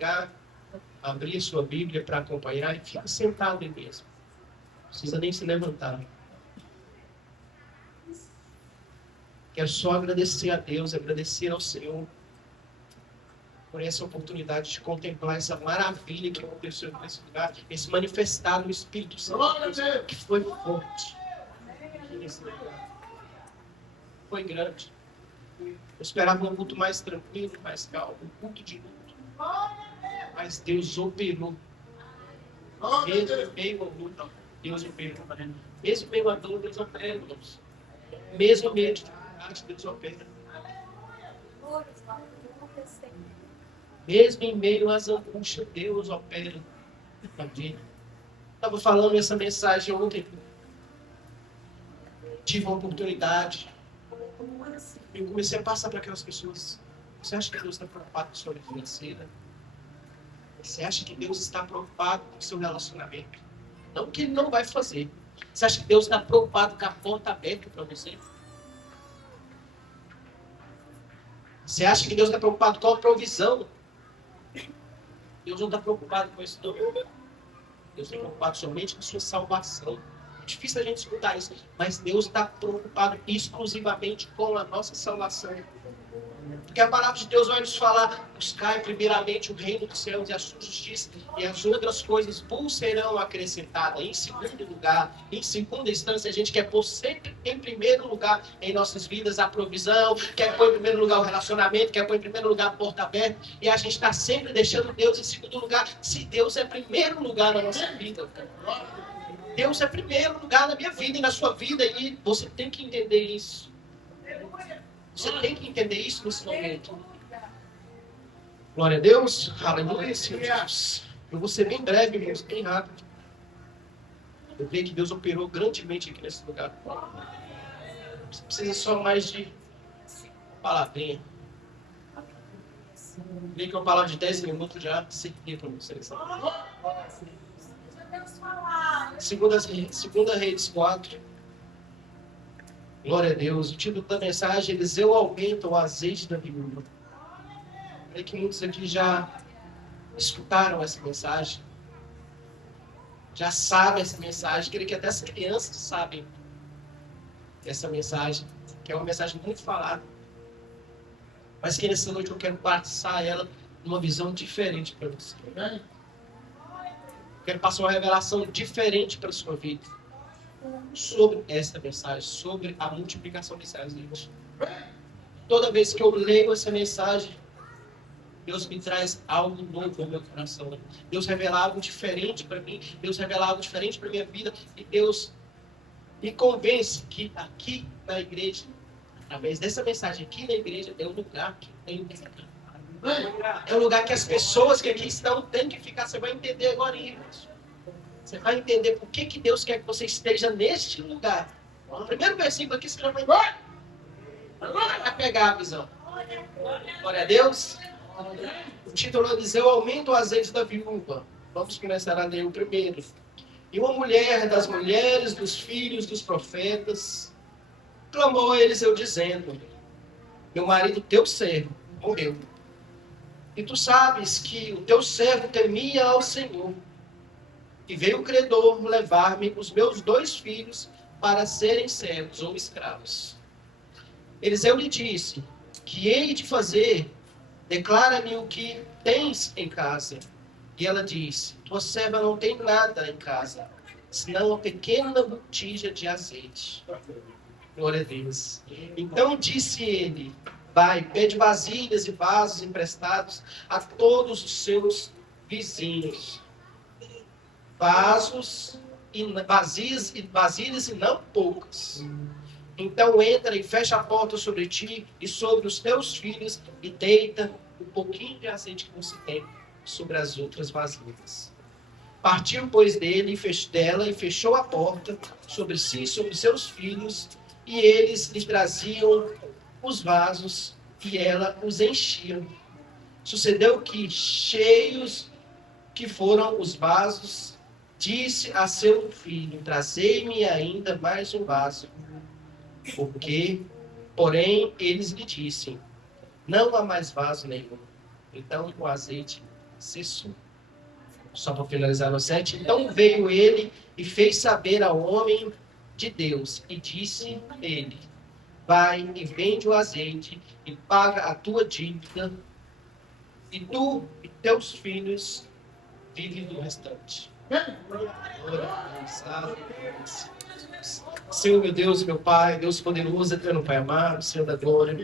pegar, abrir a sua Bíblia para acompanhar e ficar sentado aí mesmo. Não precisa nem se levantar. Quero só agradecer a Deus, agradecer ao Senhor por essa oportunidade de contemplar essa maravilha que aconteceu nesse lugar, esse manifestar do Espírito Santo que foi forte aqui nesse lugar. Foi grande. Eu esperava um culto mais tranquilo, mais calmo, um culto de luto. Mas Deus operou. Mesmo em meio ao luto, Deus operou. Mesmo em meio à dor, Deus opera, irmãos. Mesmo em meio à dificuldade, Deus opera. Mesmo em meio às angústias, Deus opera na vida. Estava falando essa mensagem ontem. Tive uma oportunidade. Eu comecei a passar para aquelas pessoas. Você acha que Deus está preocupado com a sua vida financeira? Você acha que Deus está preocupado com o seu relacionamento? Não que Ele não vai fazer. Você acha que Deus está preocupado com a porta aberta para você? Você acha que Deus está preocupado com a provisão? Deus não está preocupado com isso, não. Deus está preocupado somente com a sua salvação. É difícil a gente escutar isso, mas Deus está preocupado exclusivamente com a nossa salvação. Porque a palavra de Deus vai nos falar: buscai primeiramente o reino dos céus e a sua justiça, e as outras coisas vos serão acrescentadas. Em segundo lugar, em segunda instância, a gente quer pôr sempre em primeiro lugar em nossas vidas a provisão, quer pôr em primeiro lugar o relacionamento, quer pôr em primeiro lugar a porta aberta, e a gente está sempre deixando Deus em segundo lugar, se Deus é primeiro lugar na nossa vida. Deus é primeiro lugar na minha vida e na sua vida, e você tem que entender isso. Você tem que entender isso nesse momento. Glória a Deus. Aleluia, Senhor Jesus. Eu vou ser bem breve, irmãos, bem rápido. Eu vejo que Deus operou grandemente aqui nesse lugar. Você precisa só mais de uma palavrinha. Eu vejo que uma palavra de 10 minutos já servia para vocês. Segunda Reis 4. Glória a Deus. O título da mensagem: Eliseu aumenta o azeite da viúva. Creio que muitos aqui já escutaram essa mensagem. Já sabem essa mensagem. Creio que até as crianças sabem essa mensagem, que é uma mensagem muito falada. Mas que nessa noite eu quero passar ela numa visão diferente para você. Eu quero passar uma revelação diferente para a sua vida sobre esta mensagem, sobre a multiplicação desse azeite. Toda vez que eu leio essa mensagem, Deus me traz algo novo ao meu coração. Deus revela algo diferente para mim, Deus revela algo diferente para a minha vida, e Deus me convence que aqui na igreja, através dessa mensagem aqui na igreja, é um lugar que tem que ficar. É um lugar que as pessoas que aqui estão têm que ficar. Você vai entender agora, irmãos. Você vai entender por que Deus quer que você esteja neste lugar. No primeiro versículo aqui, você já vai pegar a visão. Glória a Deus. O título é Eliseu aumenta o azeite da viúva. Vamos começar a ler o primeiro. E uma mulher das mulheres dos filhos dos profetas clamou a Eliseu dizendo: meu marido, teu servo, morreu. E tu sabes que o teu servo temia ao Senhor. E veio o credor levar-me os meus 2 filhos para serem servos ou escravos. Eliseu lhe disse: que hei de fazer? Declara-me o que tens em casa. E ela disse: tua serva não tem nada em casa, senão uma pequena botija de azeite. Glória a Deus. Então disse ele: vai, pede vasilhas e vasos emprestados a todos os seus vizinhos. Vasilhas e não poucas. Então entra e fecha a porta sobre ti e sobre os teus filhos e deita um pouquinho de azeite que você tem sobre as outras vasilhas. Partiu, pois, dela e fechou a porta sobre si e sobre seus filhos, e eles lhe traziam os vasos e ela os enchia. Sucedeu que, cheios que foram os vasos, disse a seu filho: trazei-me ainda mais um vaso. Porém, eles lhe dissem: não há mais vaso nenhum. Então o azeite cessou. Só para finalizar no 7. Então veio ele e fez saber ao homem de Deus, e disse ele: vai e vende o azeite e paga a tua dívida, e tu e teus filhos vivem do restante. Senhor, meu Deus, meu Pai, Deus poderoso, eterno Pai amado, Senhor da glória.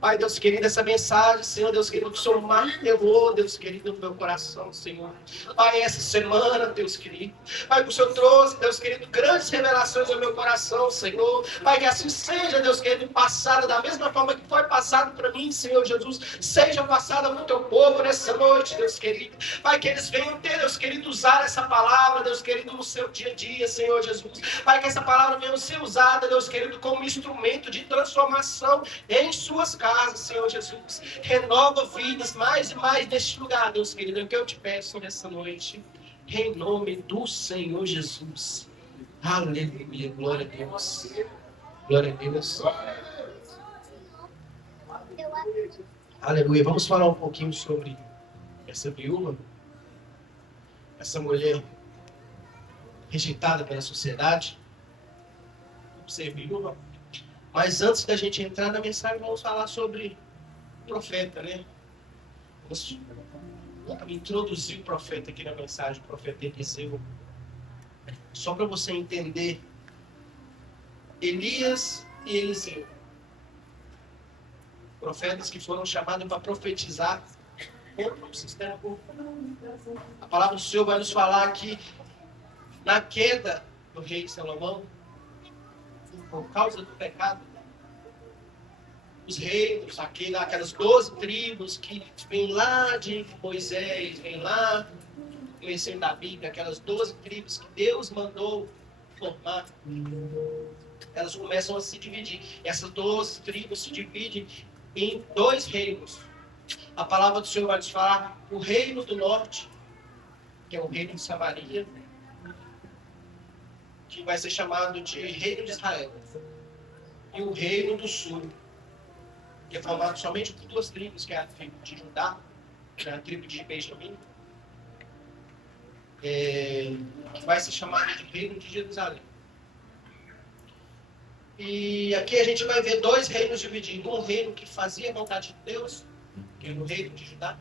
Pai, Deus querido, essa mensagem, Senhor, Deus querido, que o Senhor martelou, Deus querido, no meu coração, Senhor. Pai, essa semana, Deus querido, Pai, que o Senhor trouxe, Deus querido, grandes revelações ao meu coração, Senhor. Pai, que assim seja, Deus querido, passada da mesma forma que foi passado para mim, Senhor Jesus, seja passada para o teu povo nessa noite, Deus querido. Pai, que eles venham ter, Deus querido, usar essa palavra, Deus querido, no seu dia a dia, Senhor Jesus. Pai, que essa palavra venha ser usada, Deus querido, como instrumento de transformação em suas casas, Senhor Jesus. Renova vidas mais e mais neste lugar, Deus querido. É o que eu te peço nessa noite. Em nome do Senhor Jesus. Aleluia. Glória a Deus. Glória a Deus. Aleluia. Vamos falar um pouquinho sobre essa viúva. Essa mulher rejeitada pela sociedade. Ser viúva. Mas antes da gente entrar na mensagem, vamos falar sobre o profeta, né? Vamos introduzir o profeta aqui na mensagem, o profeta Eliseu. Só para você entender, Elias e Eliseu, profetas que foram chamados para profetizar contra o sistema corrupto. A palavra do Senhor vai nos falar que na queda do rei Salomão, por causa do pecado, os reinos, aquelas 12 tribos que vêm lá de Moisés, vêm lá, conhecendo da Bíblia, aquelas 12 tribos que Deus mandou formar, elas começam a se dividir. Essas 12 tribos se dividem em 2 reinos. A palavra do Senhor vai nos falar o reino do norte, que é o reino de Samaria, que vai ser chamado de reino de Israel, e o reino do sul, que é formado somente por 2 tribos, que é a tribo de Judá, que é a tribo de Benjamim, que vai ser chamado de reino de Jerusalém. E aqui a gente vai ver 2 reinos divididos, um reino que fazia a vontade de Deus, que era o reino de Judá,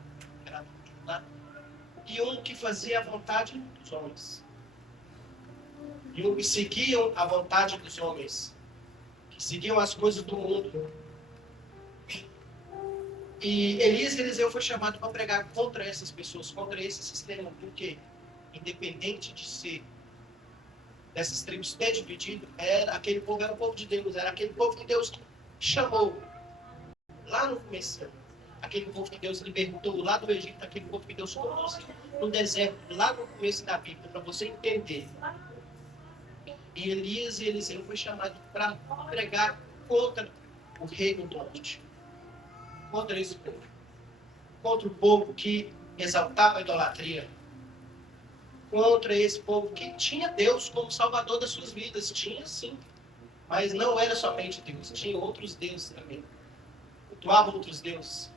e um que fazia a vontade dos homens. E um que seguiam a vontade dos homens, que seguiam as coisas do mundo. E Elias e Eliseu foi chamado para pregar contra essas pessoas, contra esse sistema, porque independente de ser dessas tribos ter dividido, aquele povo era o povo de Deus, era aquele povo que Deus chamou lá no começo, aquele povo que Deus libertou lá do Egito, aquele povo que Deus conduziu no deserto, lá no começo da Bíblia, para você entender. E Elias e Eliseu foi chamado para pregar contra o reino do norte, contra esse povo, contra o povo que exaltava a idolatria, contra esse povo que tinha Deus como salvador das suas vidas. Tinha sim, mas não era somente Deus, tinha outros deuses também. Cultuavam outros deuses,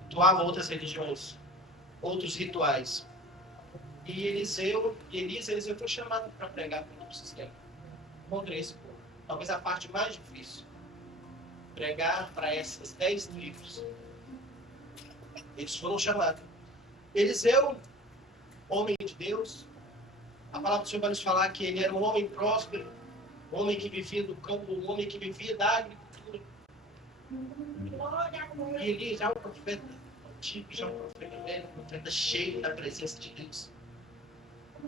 cultuavam outras religiões, outros rituais. E Elias e Eliseu foi chamado para pregar contra o sistema, contra esse povo. Talvez a parte mais difícil, pregar para essas 10 tribos. Eles foram chamados. Eliseu, homem de Deus, a palavra do Senhor vai nos falar que ele era um homem próspero, um homem que vivia do campo, um homem que vivia da agricultura. E ele já é um profeta antigo, já é um profeta velho, um profeta cheio da presença de Deus.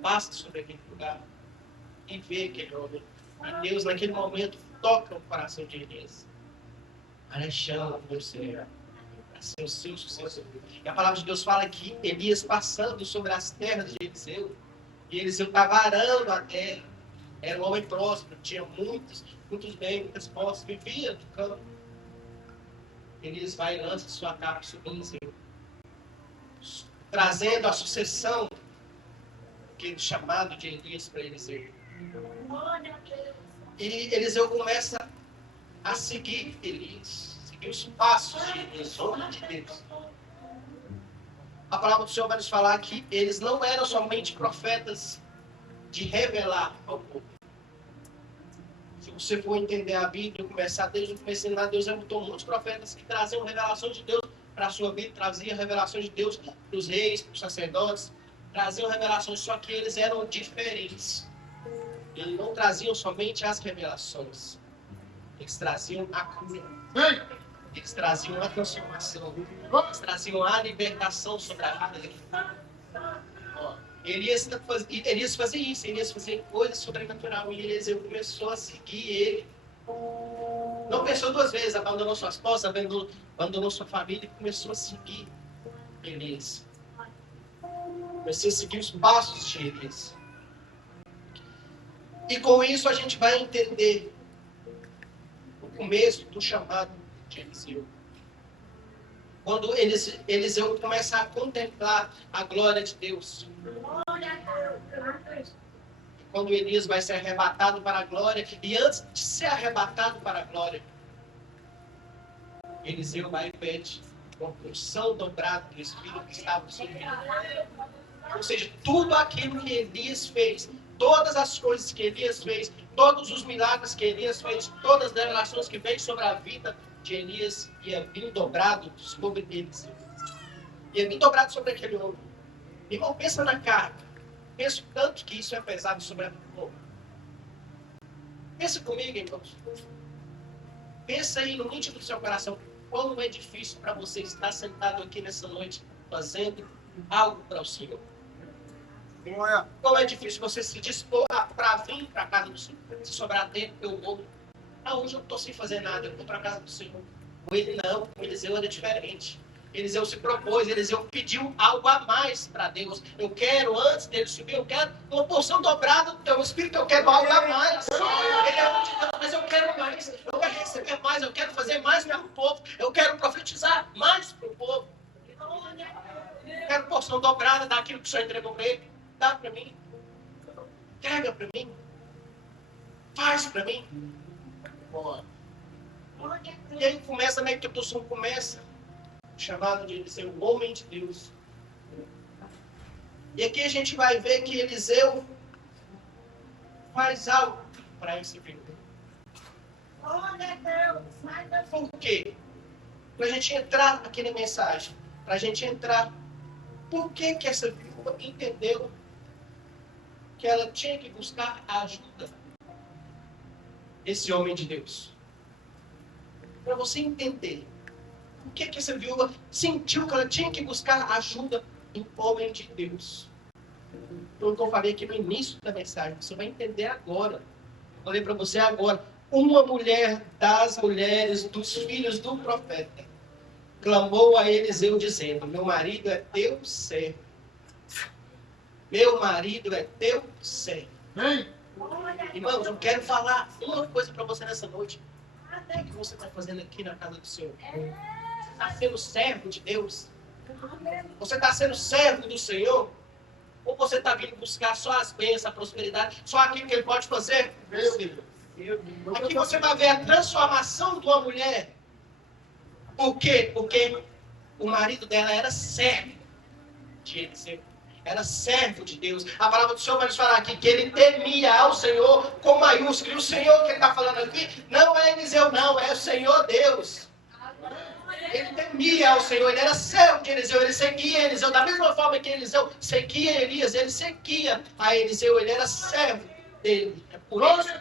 Passa sobre aquele lugar e vê aquele homem. E Deus, naquele momento, toca o coração de Elias. Olha, chama você para ser o seu sucessor. E a palavra de Deus fala que Elias, passando sobre as terras de Eliseu, e Eliseu estava arando a terra, era um homem próspero, tinha muitos bens, muitas posses, vivia do campo. Elias vai e lança sua capa sobre Eliseu, trazendo a sucessão, aquele chamado de Elias para Eliseu. E Eliseu começa a seguir Elias, seguir os passos de Elias, homem de Deus. A palavra do Senhor vai nos falar que eles não eram somente profetas de revelar ao povo. Se você for entender a Bíblia, começar desde o começo lá, Deus botou muitos profetas que traziam revelações de Deus para a sua vida, traziam revelações de Deus para os reis, para os sacerdotes, traziam revelações, só que eles eram diferentes. Eles não traziam somente as revelações, eles traziam a cura, eles traziam a transformação, eles traziam a libertação sobre a vida dele. Elias fazia isso, Elias fazia coisas sobrenaturais, e Eliseu começou a seguir ele. Não pensou duas vezes, abandonou sua esposa, abandonou sua família e começou a seguir Elias. Começou a seguir os passos de Elias. E com isso a gente vai entender o começo do chamado de Eliseu. Quando Eliseu começa a contemplar a glória de Deus. Quando Elias vai ser arrebatado para a glória, e antes de ser arrebatado para a glória, Eliseu vai e pede uma porção dobrada do Espírito que estava sobre ele. Ou seja, tudo aquilo que Elias fez, todas as coisas que Elias fez, todos os milagres que Elias fez, todas as revelações que veio sobre a vida de Elias, ia vir dobrado sobre Eliseu. Ia vir dobrado sobre aquele homem. Irmão, pensa na carga. Pensa o tanto que isso é pesado sobre a povo. Pensa comigo, irmãos. Pensa aí no íntimo do seu coração. Quão é difícil para você estar sentado aqui nessa noite fazendo algo para o Senhor. Quão é difícil você se dispor para vir para a casa do Senhor. Se sobrar tempo, eu vou. Hoje eu não estou sem fazer nada, eu vou para a casa do Senhor. Com ele não, com Eliseu era diferente. Eliseu se propôs, Eliseu pediu algo a mais para Deus. Eu quero, antes dele subir, eu quero uma porção dobrada do teu Espírito, eu quero algo a mais. Ele é um de Deus, mas eu quero mais. Eu quero receber mais, eu quero fazer mais pelo povo. Eu quero profetizar mais para o povo. Eu quero porção dobrada daquilo que o Senhor entregou para ele. Dá para mim. Entrega para mim. Faz para mim. E aí começa, né, que o som começa, chamado de Eliseu, o homem de Deus. E aqui a gente vai ver que Eliseu faz algo para esse viúva. Por quê? Para a gente entrar naquela mensagem, para a gente entrar, por que essa viúva entendeu que ela tinha que buscar a ajuda desse homem de Deus? Para você entender por que essa viúva sentiu que ela tinha que buscar ajuda em homem de Deus. Então, eu falei aqui no início da mensagem, você vai entender agora. Eu falei para você agora. Uma mulher das mulheres dos filhos do profeta clamou a Eliseu dizendo: meu marido é teu servo. Meu marido é teu servo. Irmãos, eu quero falar uma coisa para você nessa noite. O que você está fazendo aqui na casa do Senhor? Você está sendo servo de Deus? Você está sendo servo do Senhor? Ou você está vindo buscar só as bênçãos, a prosperidade, só aquilo que Ele pode fazer? Aqui você vai ver a transformação de uma mulher. Por quê? Porque o marido dela era servo de Eliseu. Era servo de Deus. A palavra do Senhor vai nos falar aqui que ele temia ao Senhor com maiúsculo. E o Senhor que ele está falando aqui não é Eliseu, não. É o Senhor Deus. Ele temia ao Senhor. Ele era servo de Eliseu. Ele seguia Eliseu. Da mesma forma que Eliseu seguia Elias, ele seguia a Eliseu. Ele era servo dele. É por isso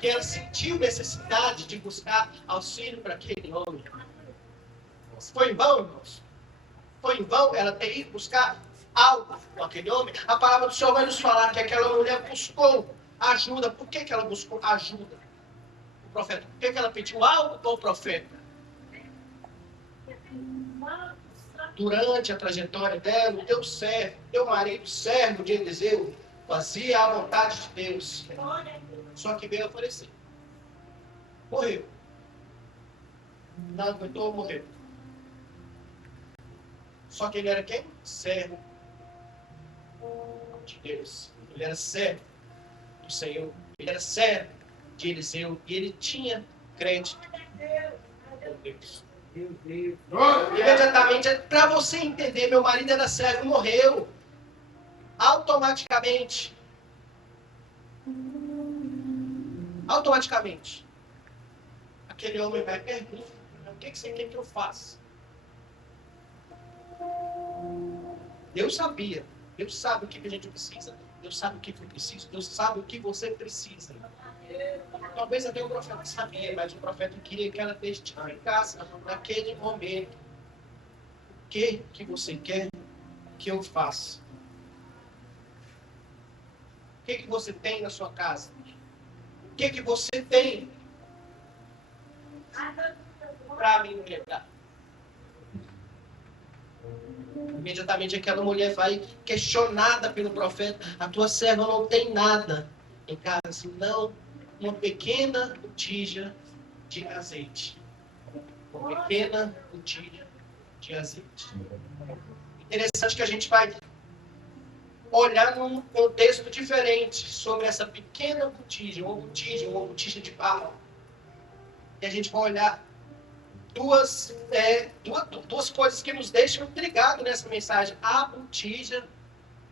que ela sentiu necessidade de buscar auxílio para aquele homem. Foi em vão, irmãos? Foi em vão ela ter ido buscar algo com aquele homem? A palavra do Senhor vai nos falar que aquela mulher buscou ajuda. Por que ela buscou ajuda? O profeta. Por que ela pediu algo para o profeta? Durante a trajetória dela, o teu servo, teu marido, servo de Eliseu, fazia a vontade de Deus. Só que veio a falecer. Morreu. Não aguentou, morreu. Só que ele era quem? Servo de Deus. Ele era servo do Senhor. Ele era servo de Eliseu. E ele tinha crédito com Deus. Imediatamente, para você entender, meu marido era cego, morreu. Automaticamente. Aquele homem vai perguntar: o que você quer que eu faça? Deus sabia. Deus sabe o que a gente precisa. Deus sabe o que eu preciso. Deus sabe o que você precisa. Talvez até o profeta sabia, mas o profeta queria que ela testificasse naquele momento. O que você quer que eu faça? O que você tem na sua casa? O que você tem para me entregar? Imediatamente aquela mulher vai questionada pelo profeta: a tua serva não tem nada em casa, senão uma pequena botija de azeite. Uma pequena botija de azeite. Interessante que a gente vai olhar num contexto diferente sobre essa pequena botija, uma botija de barro. E a gente vai olhar duas coisas que nos deixam intrigados nessa mensagem: a botija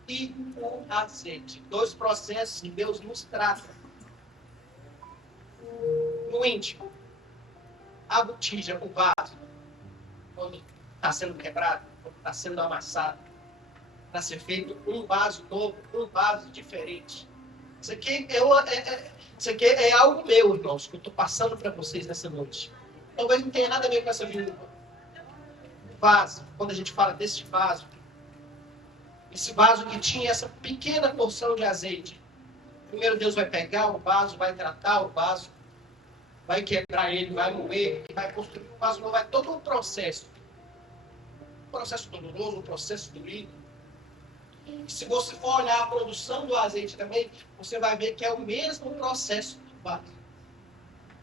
e o azeite. Dois processos que Deus nos trata no íntimo. A botija, o vaso, quando está sendo quebrado, quando está sendo amassado, para ser feito um vaso novo, um vaso diferente. Isso aqui é algo meu, irmãos, que eu estou passando para vocês nessa noite. Talvez não tenha nada a ver com essa viúva. Vaso, quando a gente fala desse vaso, esse vaso que tinha essa pequena porção de azeite. Primeiro Deus vai pegar o vaso, vai tratar o vaso, vai quebrar ele, vai moer, vai construir o vaso, vai todo um processo. Um processo doloroso, um processo doído. E se você for olhar a produção do azeite também, você vai ver que é o mesmo processo do vaso.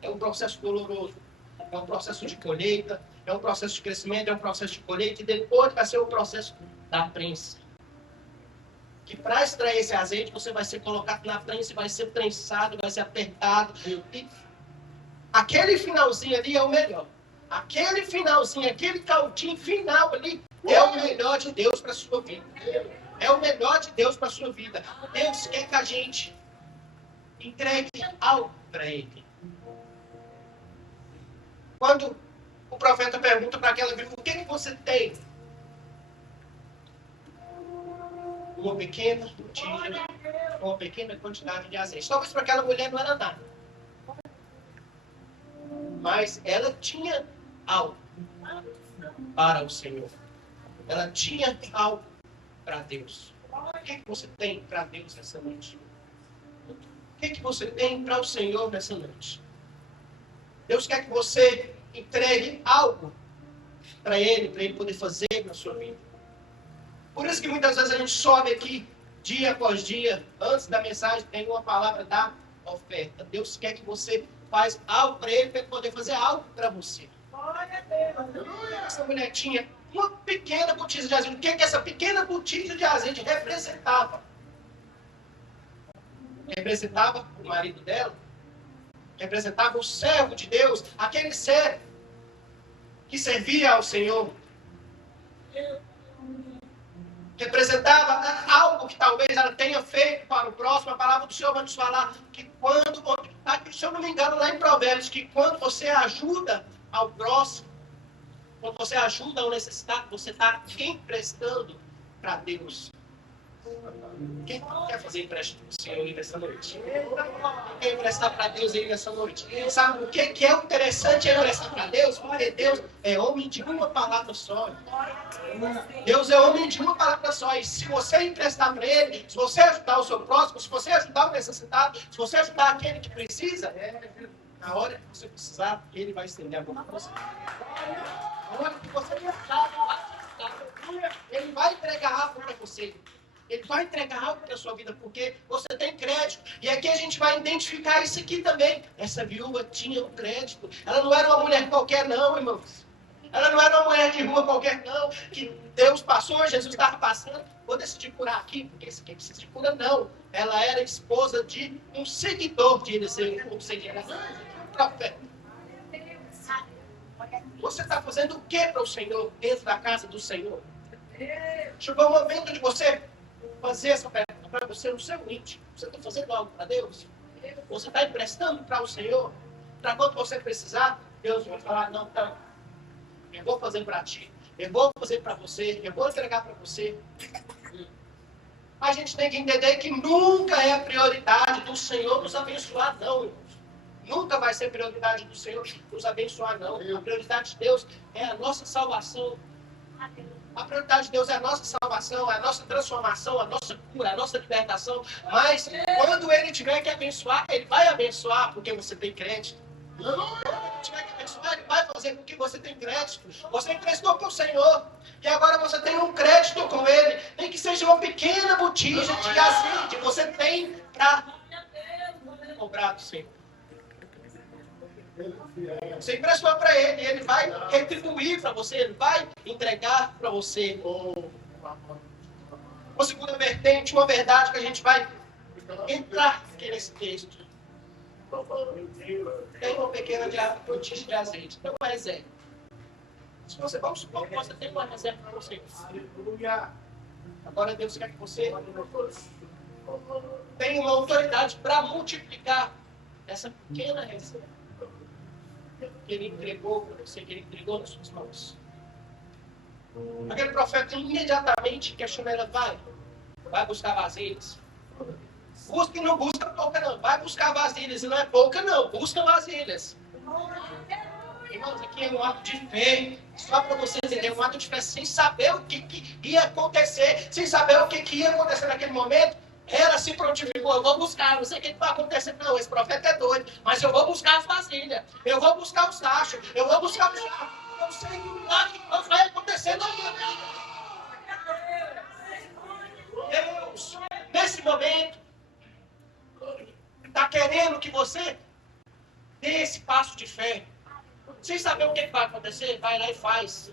É um processo doloroso. É um processo de colheita, é um processo de crescimento, é um processo de colheita, e depois vai ser o processo da prensa. Que para extrair esse azeite, você vai ser colocado na prensa, vai ser prensado, vai ser apertado. E aquele finalzinho ali é o melhor. Aquele finalzinho, aquele caldinho final ali, é o melhor de Deus para a sua vida. É o melhor de Deus para a sua vida. Deus quer que a gente entregue algo para Ele. Quando o profeta pergunta para aquela viúva: o que você tem? Uma pequena botija, uma pequena quantidade de azeite. Talvez para aquela mulher não era nada. Mas ela tinha algo para o Senhor. Ela tinha algo para Deus. O que você tem para Deus nessa noite? O que você tem para o Senhor nessa noite? Deus quer que você entregue algo para Ele poder fazer na sua vida. Por isso que muitas vezes a gente sobe aqui, dia após dia, antes da mensagem, tem uma palavra da oferta. Deus quer que você faz algo para Ele poder fazer algo para você. Essa mulher tinha uma pequena botija de azeite. O que essa pequena botija de azeite representava? Representava o marido dela? Representava o servo de Deus, aquele servo que servia ao Senhor. Representava algo que talvez ela tenha feito para o próximo. A palavra do Senhor vai nos falar que quando, se eu não me engano, lá em Provérbios, que quando você ajuda ao próximo, quando você ajuda ao necessitado, você está emprestando para Deus. Quem quer fazer empréstimo para o Senhor aí nessa noite? Quem quer emprestar para Deus aí nessa noite? Sabe o que é interessante emprestar para Deus? Porque Deus é homem de uma palavra só. Deus é homem de uma palavra só. E se você emprestar para Ele, se você ajudar o seu próximo, se você ajudar o necessitado, se você ajudar aquele que precisa, na hora que você precisar, Ele vai estender a mão para você. Na hora que você precisar, Ele vai entregar algo para você. Ele vai entregar algo para a sua vida, porque você tem crédito. E aqui a gente vai identificar isso aqui também. Essa viúva tinha um crédito. Ela não era uma mulher qualquer não, irmãos. Ela não era uma mulher de rua qualquer não. Que Deus passou, Jesus estava passando. Vou decidir curar aqui, porque esse aqui precisa de cura, não. Ela era esposa de um seguidor de Eliseu. Um seguidor, um profeta. Você está fazendo o que para o Senhor, dentro da casa do Senhor? Chegou o momento de você fazer essa pergunta para você no seu íntimo. Você está fazendo algo para Deus? Você está emprestando para o Senhor? Para quando você precisar, Deus vai falar, não, então, eu vou fazer para ti. Eu vou fazer para você. Eu vou entregar para você. A gente tem que entender que nunca é a prioridade do Senhor nos abençoar, não. Nunca vai ser prioridade do Senhor nos abençoar, não. A prioridade de Deus é a nossa salvação. A prioridade de Deus é a nossa salvação, é a nossa transformação, a nossa cura, a nossa libertação. Mas quando Ele tiver que abençoar, Ele vai abençoar porque você tem crédito. Quando Ele tiver que abençoar, Ele vai fazer com que você tenha crédito. Você emprestou para o Senhor e agora você tem um crédito com Ele. Nem que seja uma pequena botija de azeite, você tem para cobrar do Senhor. Você emprestou para Ele, Ele vai retribuir para você, Ele vai entregar para você. Uma segunda vertente, uma verdade que a gente vai entrar aqui nesse texto. Tem uma pequena botija de azeite, não é reserva. Se você, vamos supor que você tem uma reserva para você. Agora Deus quer que você tenha uma autoridade para multiplicar essa pequena reserva que Ele entregou para você, que Ele entregou nas suas mãos. Aquele profeta imediatamente questionou ela, vai buscar vasilhas. Busca e não busca pouca não, vai buscar vasilhas, e não é pouca não, busca vasilhas. Irmãos, aqui é um ato de fé, só para você entender, um ato de fé sem saber o que ia acontecer, sem saber o que ia acontecer naquele momento. Ela se prontificou, eu vou buscar, não sei o que vai acontecer, não, esse profeta é doido, mas eu vou buscar as vasilhas, eu vou buscar os tachos, eu vou buscar os tachos, eu sei que o milagre vai acontecer na minha vida. Deus, nesse momento, está querendo que você dê esse passo de fé, sem saber o que vai acontecer, vai lá e faz.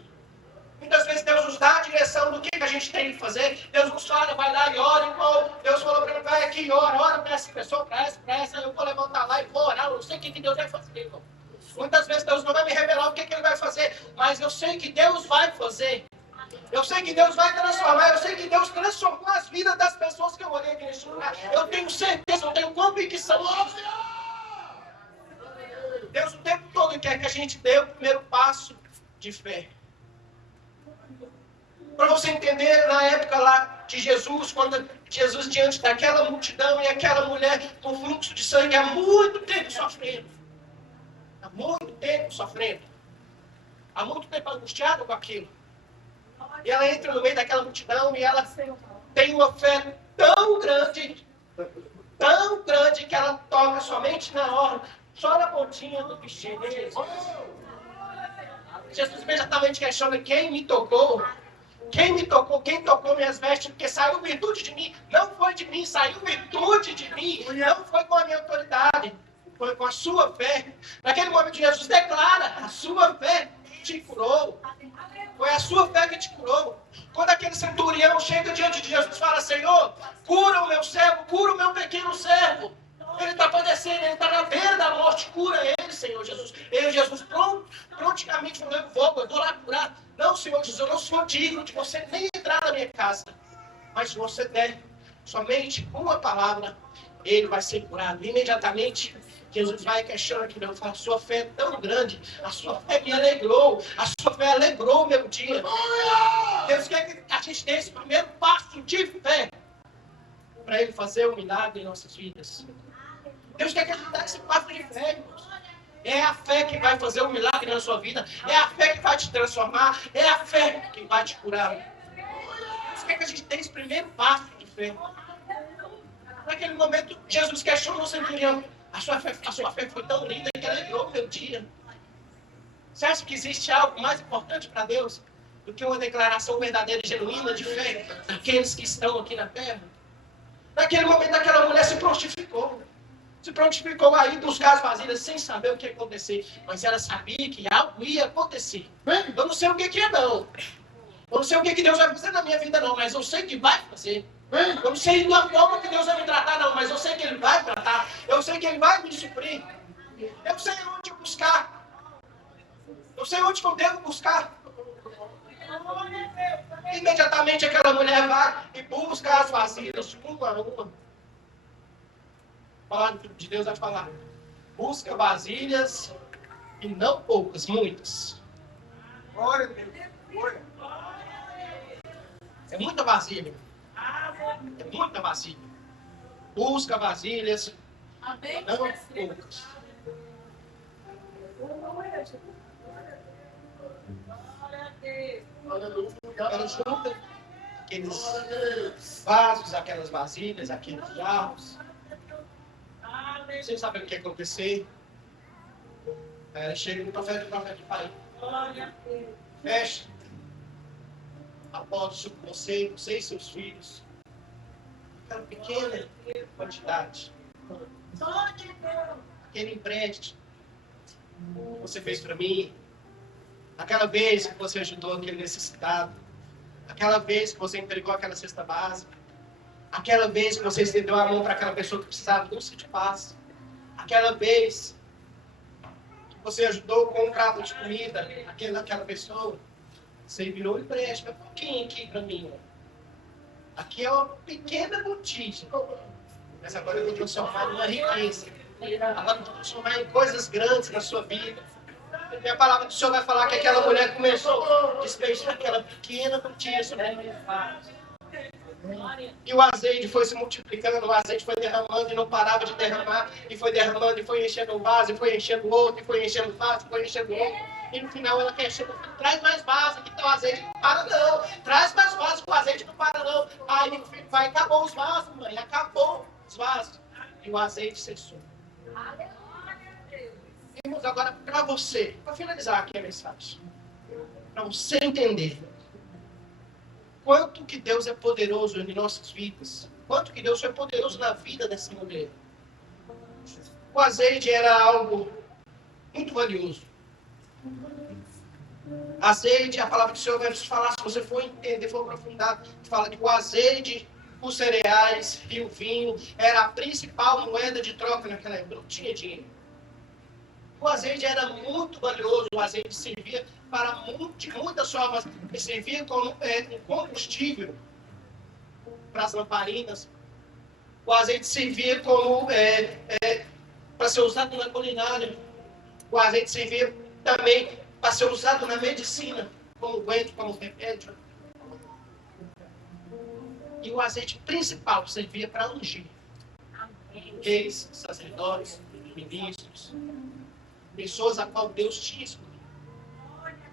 Muitas vezes Deus nos dá a direção do que a gente tem que fazer. Deus nos fala, vai lá e ora, irmão. Deus falou para mim, vai aqui e ora para essa pessoa, para essa. Eu vou levantar lá e vou orar. Eu não sei o que Deus vai fazer, irmão. Muitas vezes Deus não vai me revelar o que Ele vai fazer. Mas eu sei que Deus vai fazer. Eu sei que Deus vai transformar. Eu sei que Deus transformou as vidas das pessoas que eu orei aqui nesse lugar. Eu tenho certeza, eu tenho convicção. Deus o tempo todo quer que a gente dê o primeiro passo de fé. Para você entender, na época lá de Jesus, quando Jesus diante daquela multidão e aquela mulher com fluxo de sangue há muito tempo sofrendo. Há muito tempo sofrendo. Há muito tempo angustiada com aquilo. E ela entra no meio daquela multidão e ela tem uma fé tão grande que ela toca somente na hora, só na pontinha do vestido de Jesus. Jesus imediatamente questiona quem me tocou. Quem me tocou? Quem tocou minhas vestes? Porque saiu virtude de mim. Não foi de mim, saiu virtude de mim. Não foi com a minha autoridade. Foi com a sua fé. Naquele momento Jesus declara, a sua fé te curou. Foi a sua fé que te curou. Quando aquele centurião chega diante de Jesus e fala, Senhor, cura o meu servo, cura o meu pequeno servo. Ele está padecendo, ele está na beira da morte, cura ele, Senhor Jesus. Jesus prontamente falou, eu vou lá curar. Não, Senhor Jesus, eu não sou digno de você nem entrar na minha casa. Mas se você der somente uma palavra, ele vai ser curado. Imediatamente, Jesus vai questionar que não, fala, a sua fé é tão grande, a sua fé me alegrou, a sua fé alegrou o meu dia. Deus quer que a gente dê esse primeiro passo de fé para Ele fazer um milagre em nossas vidas. Deus quer que a gente dê esse passo de fé, irmãos. É a fé que vai fazer um milagre na sua vida, é a fé que vai te transformar, é a fé que vai te curar. Deus quer que a gente dê esse primeiro passo de fé. Naquele momento, Jesus questionou o centurião. A sua fé foi tão linda que alegrou o meu dia. Você acha que existe algo mais importante para Deus do que uma declaração verdadeira e genuína de fé daqueles que estão aqui na terra? Naquele momento, aquela mulher se prontificou. Se prontificou a ir buscar as vasilhas sem saber o que ia acontecer. Mas ela sabia que algo ia acontecer. Eu não sei o que é, não. Eu não sei o que Deus vai fazer na minha vida, não. Mas eu sei que vai fazer. Eu não sei da forma que Deus vai me tratar, não. Mas eu sei que Ele vai tratar. Eu sei que Ele vai me suprir. Eu sei onde buscar. Não sei onde que eu devo buscar. Imediatamente aquela mulher vai e busca as vasilhas, uma a uma. A palavra de Deus vai falar. Busca vasilhas e não poucas, muitas. Glória a Deus. Glória. É muita vasilha. É muita vasilha. Busca vasilhas, não poucas. Ela junta aqueles vasos, aquelas vasilhas, aqueles jarros. Vocês sabem o que aconteceu? Ela chega no profeta de pai. Fecha a porta sobre você e seus filhos. Aquela pequena quantidade. Aquele empréstimo que você fez para mim. Aquela vez que você ajudou aquele necessitado. Aquela vez que você entregou aquela cesta básica. Aquela vez que você estendeu a mão para aquela pessoa que precisava de um sítio de paz. Aquela vez que você ajudou com um prato de comida. Aquela pessoa. Você virou e presta. Um pouquinho aqui para mim. Aqui é uma pequena botija. Mas agora eu vou transformar numa riqueza. Agora eu vou transformar em coisas grandes na sua vida. E a palavra do Senhor vai falar que aquela mulher começou a despejar aquela pequena botija, né? E o azeite foi se multiplicando, o azeite foi derramando e não parava de derramar, e foi derramando, e foi enchendo o vaso, e foi enchendo o outro, e foi enchendo o vaso, e foi enchendo o outro. E no final ela quer encher, traz mais vaso, aqui tá o azeite, não para não, traz mais vaso, o azeite não para não. Aí o filho vai, acabou os vasos, mãe, acabou os vasos. E o azeite cessou. Vamos agora para você, para finalizar aqui a mensagem, para você entender quanto que Deus é poderoso em nossas vidas, quanto que Deus foi poderoso na vida dessa mulher. O azeite era algo muito valioso. Azeite, a palavra do Senhor vai nos falar, se você for entender, for aprofundar, fala que o azeite, os cereais e o vinho era a principal moeda de troca naquela época, não tinha dinheiro. O azeite era muito valioso, o azeite servia de muitas formas, ele servia como um combustível para as lamparinas. O azeite servia como para ser usado na culinária. O azeite servia também para ser usado na medicina, como guento, como remédio. E o azeite principal servia para ungir reis, sacerdotes, ministros, pessoas a qual Deus tinha escolhido.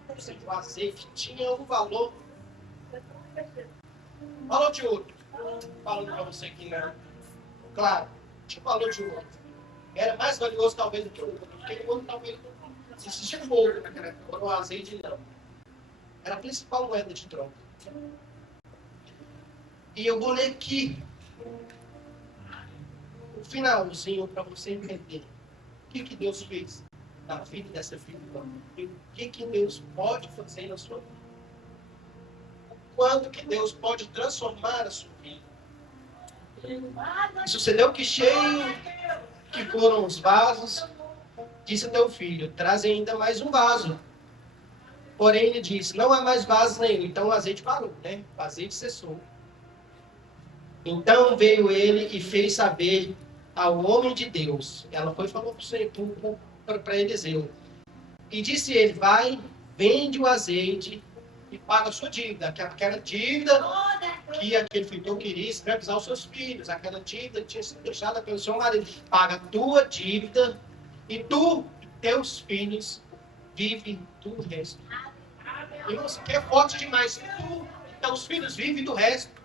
Ou seja, o azeite tinha um valor de ouro. Falando para você aqui, né? Claro, tinha valor de ouro. Era mais valioso talvez do que o ouro, porque o ouro talvez não existia fogo naquela época, o azeite não. Era a principal moeda de troca. E eu vou ler aqui o finalzinho para você entender o que Deus fez na vida dessa filha. E o que Deus pode fazer na sua vida. O quanto que Deus pode transformar a sua vida. E sucedeu que cheio que foram os vasos, disse a teu filho, traz ainda mais um vaso. Porém ele disse, não há mais vaso nenhum. Então o azeite parou, né? O azeite cessou. Então veio ele e fez saber ao homem de Deus. Ela foi e falou para Eliseu. E disse ele, vai, vende o azeite e paga a sua dívida. Aquela dívida que aquele filho queria escravizar os seus filhos. Aquela dívida que tinha sido deixada pelo seu marido. Paga a tua dívida e tu e teus filhos vivem do resto. E você quer forte demais. Tu e teus filhos vivem do resto.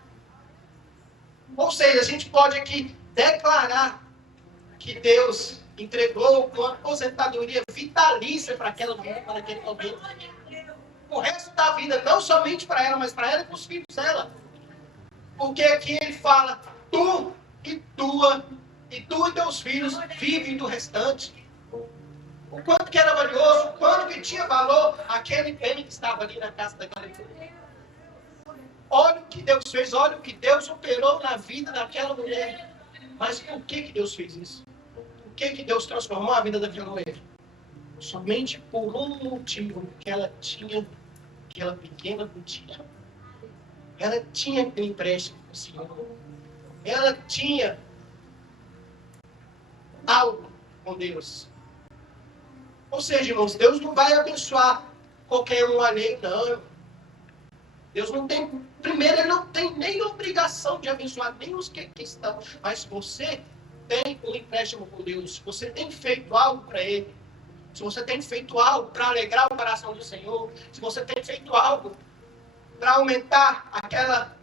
Ou seja, a gente pode aqui declarar que Deus entregou uma aposentadoria vitalícia para aquela mulher, para aquele momento. O resto da vida, não somente para ela, mas para ela e para os filhos dela. Porque aqui ele fala, tu e teus filhos vivem do restante. O quanto que era valioso, o quanto que tinha valor aquele bem que estava ali na casa daquela mulher. Olha o que Deus fez, olha o que Deus operou na vida daquela mulher. Mas por que Deus fez isso? Por que Deus transformou a vida daquela mulher? somente por um motivo, que ela tinha aquela pequena botija. Ela tinha aquele empréstimo com o Senhor. Ela tinha algo com Deus. Ou seja, irmãos, Deus não vai abençoar qualquer um alheio, não. Deus não tem, primeiro, Ele não tem nem obrigação de abençoar nem os que estão. Mas se você tem um empréstimo com Deus, se você tem feito algo para Ele, se você tem feito algo para alegrar o coração do Senhor, se você tem feito algo para aumentar aquela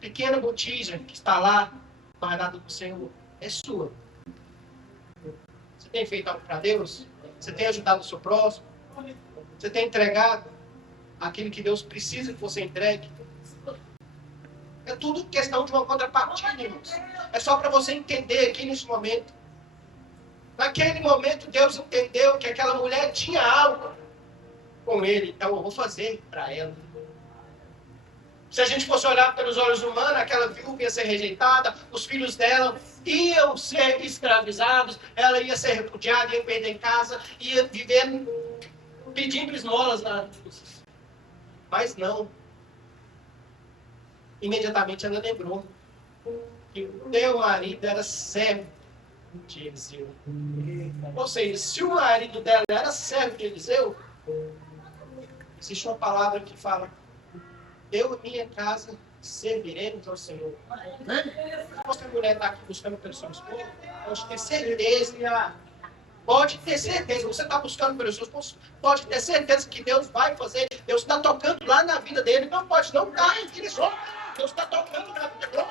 pequena botija que está lá, guardada do Senhor, é sua. Você tem feito algo para Deus? Você tem ajudado o seu próximo? Você tem entregado aquilo que Deus precisa que você entregue? É tudo questão de uma contrapartida, irmãos. É só para você entender aqui nesse momento. Naquele momento, Deus entendeu que aquela mulher tinha algo com Ele. Então, eu vou fazer para ela. Se a gente fosse olhar pelos olhos humanos, aquela viúva ia ser rejeitada, os filhos dela iam ser escravizados, ela ia ser repudiada, ia perder em casa, ia viver pedindo esmolas na rua. Mas não. Imediatamente ela lembrou que o teu marido era servo de Eliseu. Ou seja, se o marido dela era servo de Eliseu, existe uma palavra que fala: eu e minha casa serviremos ao Senhor. Se a mulher está aqui buscando pelo seu esposo, pode ter certeza. Pode ter certeza. Você está buscando pelo seu esposo, pode ter certeza que Deus vai fazer. Deus está tocando lá na vida dele. Não pode não estar em direção. Deus está tocando na vida dele.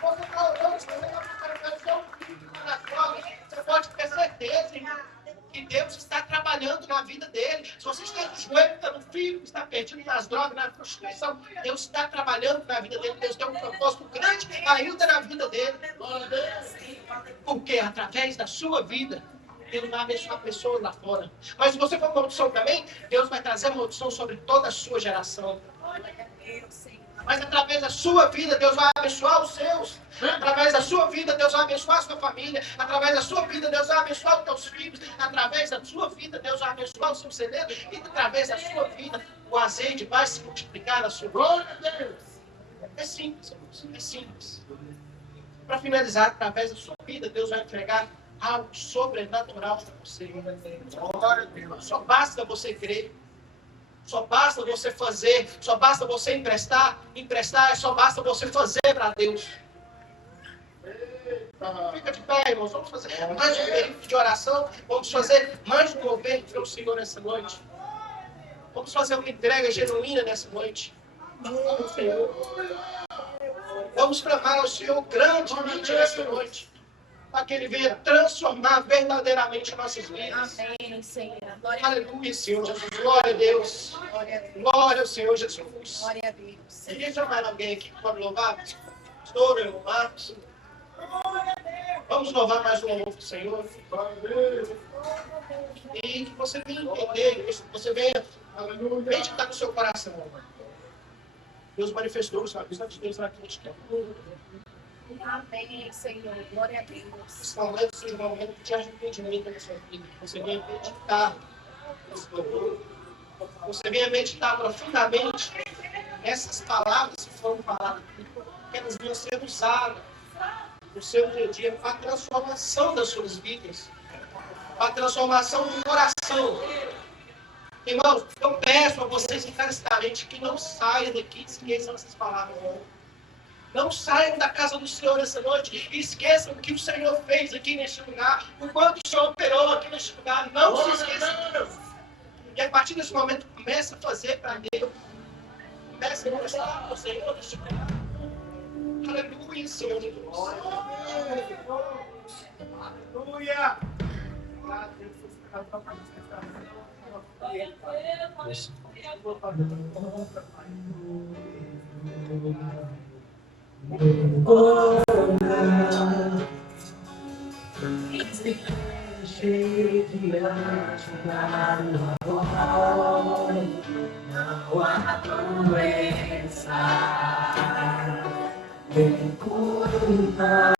Você está orando, você está buscando pelo seu filho nas drogas. Você pode ter certeza, irmão, que Deus está trabalhando na vida dele. Se você está de joelho, está no filho, está perdido nas drogas, na prostituição, Deus está trabalhando na vida dele. Deus tem um propósito grande ainda na vida dele. Porque através da sua vida, Deus vai abençoar pessoas lá fora. Mas se você for maldição também, Deus vai trazer maldição sobre toda a sua geração. Mas através da sua vida, Deus vai abençoar os seus. Através da sua vida, Deus vai abençoar a sua família. Através da sua vida, Deus vai abençoar os teus filhos. Através da sua vida, Deus vai abençoar o seu celeiro. E através da sua vida, o azeite vai se multiplicar na sua vida. É simples, irmãos. É simples. Para finalizar, através da sua vida, Deus vai entregar algo sobrenatural para você. Só basta você crer. Só basta você fazer, só basta você emprestar. Emprestar, só basta você fazer para Deus. Fica de pé, irmãos. Vamos fazer mais um período de oração. Vamos fazer mais um mover para o Senhor nessa noite. Vamos fazer uma entrega genuína nessa noite. Vamos clamar ao Senhor grandemente nessa noite. Para que Ele venha transformar verdadeiramente nossas vidas. Amém, Senhor. Aleluia, Senhor Jesus. Glória a Deus. Glória ao Senhor Jesus. Glória a Deus. Queria chamar alguém aqui que pode louvar? Pastor, irmão Marcos. Vamos louvar mais um louvor do Senhor. E que você venha entender, que você venha meditar no seu coração. Deus manifestou os avisos de Deus naquilo que quer. Amém, Senhor. Glória a Deus. Esse momento seja um momento de arrependimento na sua vida. Que você venha meditar nesse louvor. Você venha meditar profundamente essas palavras que foram faladas aqui, que elas venham ser usadas no seu dia a dia para a transformação das suas vidas, para a transformação do coração. Irmãos, eu peço a vocês encarecidamente que não saiam daqui e esqueçam essas palavras. Não saiam da casa do Senhor essa noite e esqueçam o que o Senhor fez aqui neste lugar, o quanto o Senhor operou aqui neste lugar. Não se esqueçam. E a partir desse momento, comece a fazer para Deus. Comece a mostrar para o Senhor neste lugar. Aleluia, Senhor Jesus. Aleluia. Não há doença, nem cura,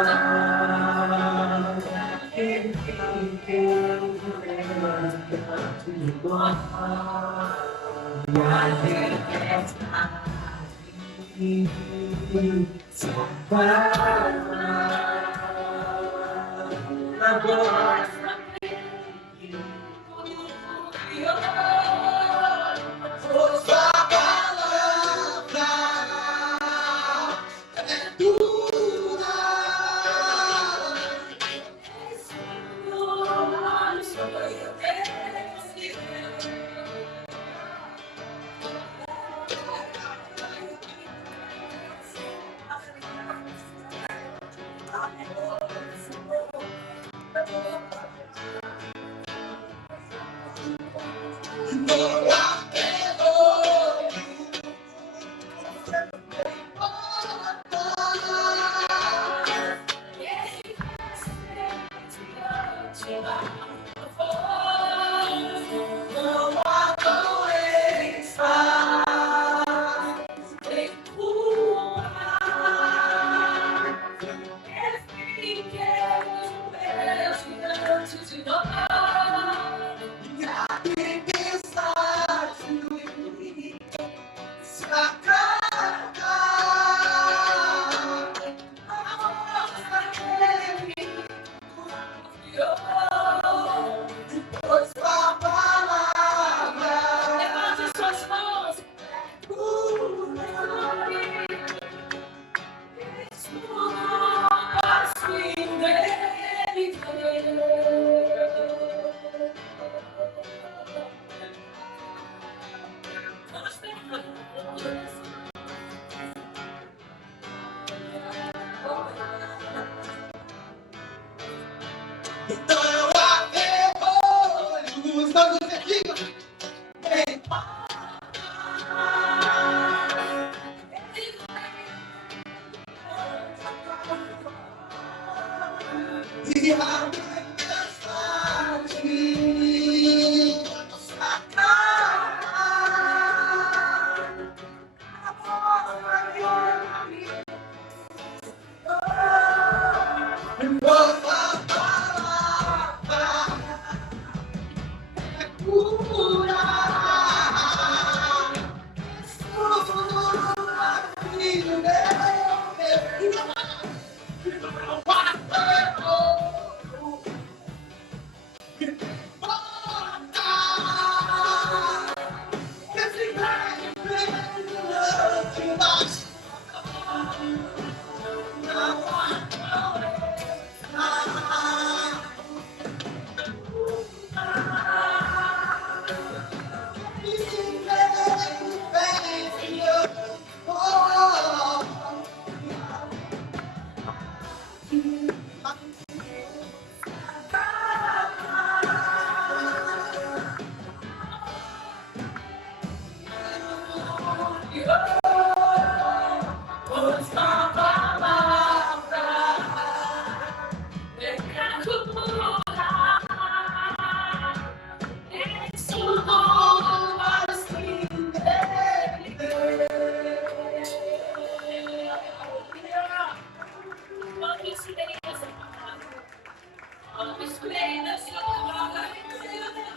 aquele que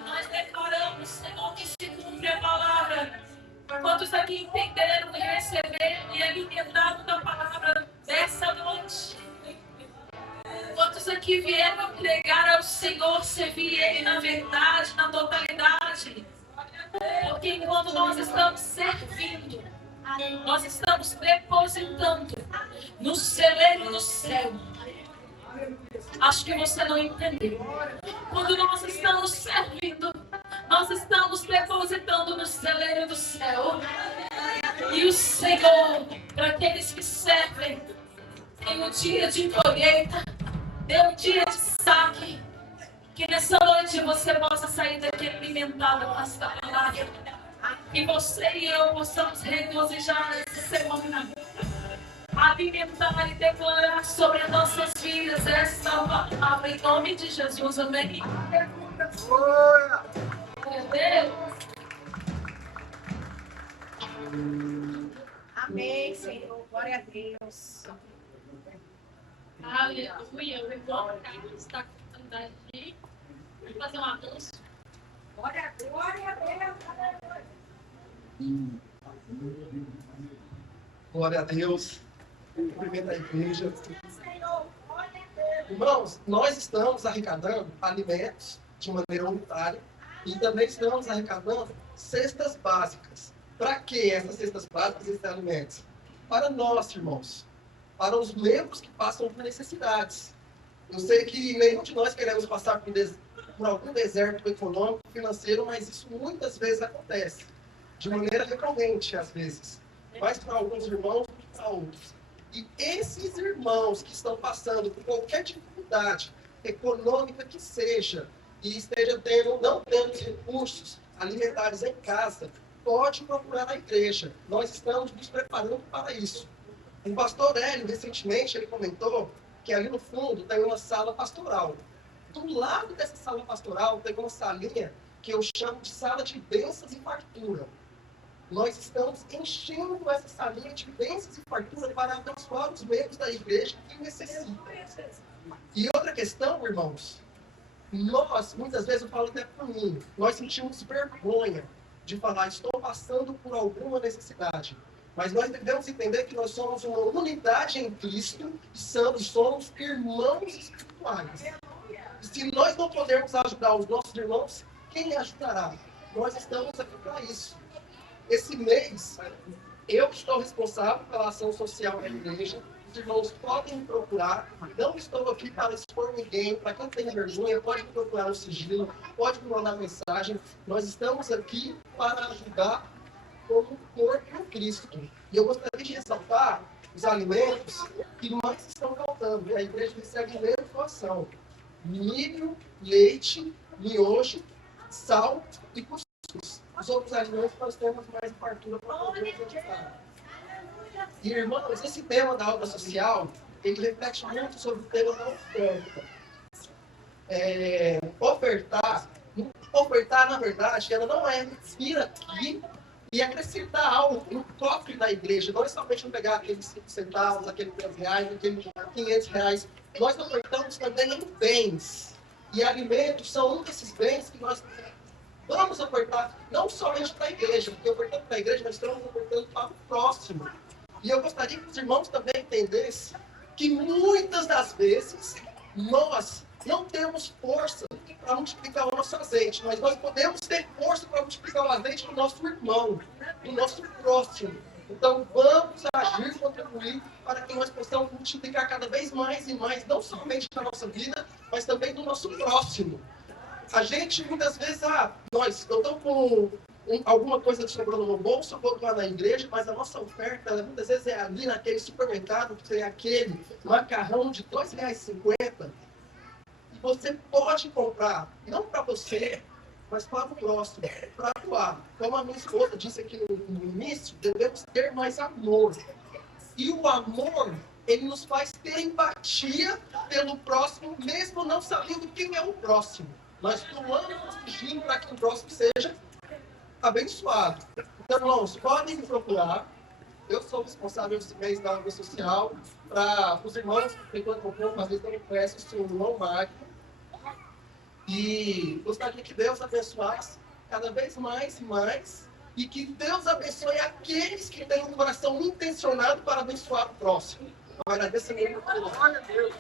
Nós declaramos, Senhor, que se cumpre a palavra. Quantos aqui entenderam e receberam e alimentaram da palavra dessa noite? Quantos aqui vieram entregar ao Senhor, servir Ele na verdade, na totalidade? Porque enquanto nós estamos servindo, nós estamos depositando no celeiro do céu. Acho que você não entendeu. Quando nós estamos servindo, nós estamos depositando no celeiro do céu. E o Senhor, para aqueles que servem, tem o dia de colheita, tem o dia de saque. Que nessa noite você possa sair daqui alimentado com esta palavra. Que você e eu possamos regozijar essa semana. Alimentar e declarar sobre as nossas vidas esta palavra em nome de Jesus, amém. Meu Deus. Amém, Senhor. Glória a Deus. Aleluia. O irmão Carlos está cantando aqui. Vou fazer um anúncio. Glória a Deus. Cumprimento a igreja. Irmãos, nós estamos arrecadando alimentos de maneira voluntária e também estamos arrecadando cestas básicas. Para que essas cestas básicas e esses alimentos? Para nós, irmãos. Para os membros que passam por necessidades. Eu sei que nenhum de nós queremos passar por algum deserto econômico, financeiro, mas isso muitas vezes acontece. De maneira recorrente, às vezes. Mais para alguns irmãos do que para outros. E esses irmãos que estão passando por qualquer dificuldade econômica que seja, e esteja não tendo recursos alimentares em casa, pode procurar a igreja. Nós estamos nos preparando para isso. O pastor Hélio, recentemente, ele comentou que ali no fundo tem uma sala pastoral. Do lado dessa sala pastoral tem uma salinha que eu chamo de sala de bênçãos e fartura. Nós estamos enchendo essa salinha de bênçãos e fartura para abençoar os membros da igreja que necessitam. E outra questão, irmãos, nós, muitas vezes eu falo até por mim, nós sentimos vergonha de falar, estou passando por alguma necessidade. Mas nós devemos entender que nós somos uma unidade em Cristo e somos irmãos espirituais. E se nós não pudermos ajudar os nossos irmãos, quem ajudará? Nós estamos aqui para isso. Esse mês, eu estou responsável pela ação social da igreja. Os irmãos podem me procurar. Não estou aqui para expor ninguém. Para quem tem vergonha, pode me procurar no sigilo, pode me mandar mensagem. Nós estamos aqui para ajudar como corpo em Cristo. E eu gostaria de ressaltar os alimentos que mais estão faltando. A igreja recebe menos doação: milho, leite, miojo, sal e cuscuz. Os outros alimentos nós temos mais fartura para poder ajudar. E, irmãos, esse tema da obra social, ele reflete muito sobre o tema da oferta. Ofertar, na verdade, ela não é vir aqui e acrescentar algo no cofre da igreja. Não é somente pegar aqueles 5 centavos, aqueles 10 reais, aqueles 500 reais. Nós ofertamos também em bens. E alimentos são um desses bens que nós vamos ofertar, não somente para a igreja, porque ofertando para a igreja, nós estamos ofertando para o próximo. E eu gostaria que os irmãos também entendessem que muitas das vezes nós não temos força para multiplicar o nosso azeite, mas nós podemos ter força para multiplicar o azeite do nosso irmão, do nosso próximo. Então vamos agir, contribuir para que nós possamos multiplicar cada vez mais e mais, não somente na nossa vida, mas também do nosso próximo. A gente, muitas vezes, nós estamos com alguma coisa sobrando no bolso, eu vou doar na igreja, mas a nossa oferta, muitas vezes, é ali naquele supermercado, que tem aquele macarrão de R$ 2,50. E você pode comprar, não para você, mas para o próximo, para doar. Como a minha esposa disse aqui no início, devemos ter mais amor. E o amor, ele nos faz ter empatia pelo próximo, mesmo não sabendo quem é o próximo. Nós doamos pedindo para que o próximo seja abençoado. Então, irmãos, podem me procurar. Eu sou responsável esse mês da obra social. Para os irmãos que frequentam um pouco, às vezes não conhecem, eu sou o irmão Magno. E gostaria que Deus abençoasse cada vez mais e mais. E que Deus abençoe aqueles que têm um coração intencionado para abençoar o próximo. Eu agradeço a minha. Glória a Deus.